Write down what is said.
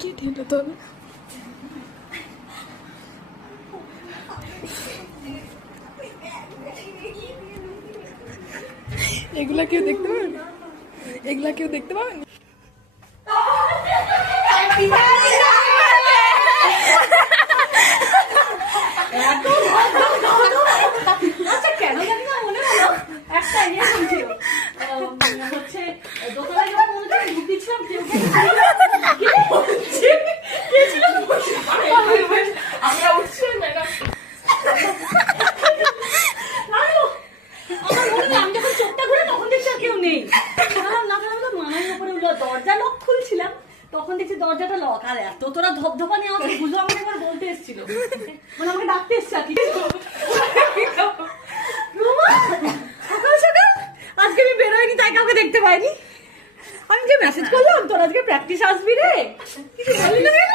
কেটে নিতে হবে। এগুলা কেউ দেখতে পাবে না, এগুলা কেউ দেখতে পাবে না। কেন জানি না মনে হলো একটা ইয়ে শুনছিল হচ্ছে দোতলায় যখন মনে হচ্ছে ঢুকছিলাম কেউ আমরা উঠছি ম্যাডাম আমার মনে হয় আমি যখন চোখটা ঘুরে তখন দেখছি আর কেউ নেই। না মায়ের উপরে উঠলো, দরজা লক খুলছিলাম তখন দেখছি দরজাটা লক। আর এত তোরা ধপধপানি আমাকে বুঝলো আমাকে একবার বলতে এসেছিল, মানে আমাকে ডাকতে এসছে আর কি। সকাল সকাল আজকে আমি বেরোয়নি তাই কাউকে দেখতে পাইনি। আমি যে মেসেজ করলাম তোর আজকে প্র্যাকটিস আসবি রে, কিছু বললি না।